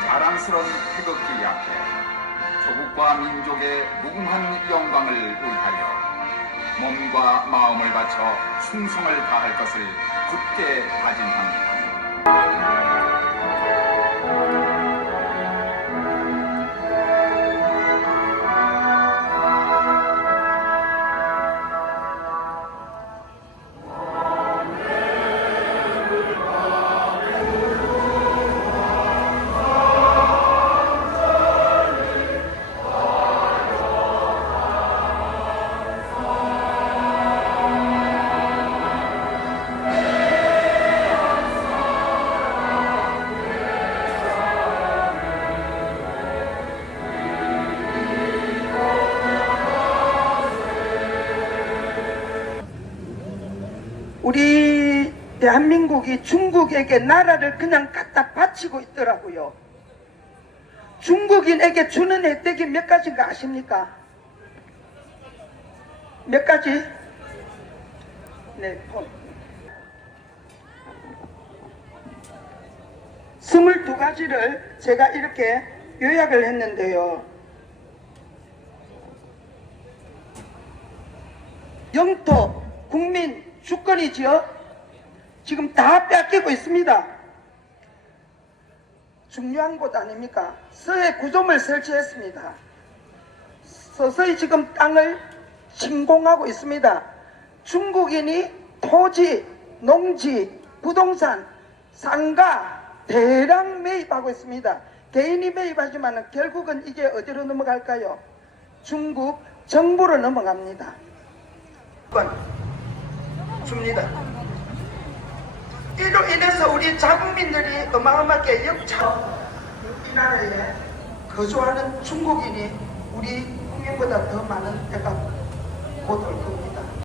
자랑스러운 태극기 앞에 조국과 민족의 무궁한 영광을 위하여 몸과 마음을 바쳐 충성을 다할 것을 굳게 다짐합니다. 우리 대한민국이 중국에게 나라를 그냥 갖다 바치고 있더라고요. 중국인에게 주는 혜택이 몇 가지인가 아십니까? 몇 가지? 네, 폰. 22가지를 제가 이렇게 요약을 했는데요. 영토, 국민, 주권이지요. 지금 다 뺏기고 있습니다. 중요한 곳 아닙니까? 서해 구점을 설치했습니다. 서서히 지금 땅을 침공하고 있습니다. 중국인이 토지, 농지, 부동산, 상가 대량 매입하고 있습니다. 개인이 매입하지만 결국은 이게 어디로 넘어갈까요? 중국 정부로 넘어갑니다. 건 줍니다. 이로 인해서 우리 자국민들이 어마어마하게 역차 이 나라에 거주하는 중국인이 우리 국민보다 더 많은 때가 곧올 겁니다.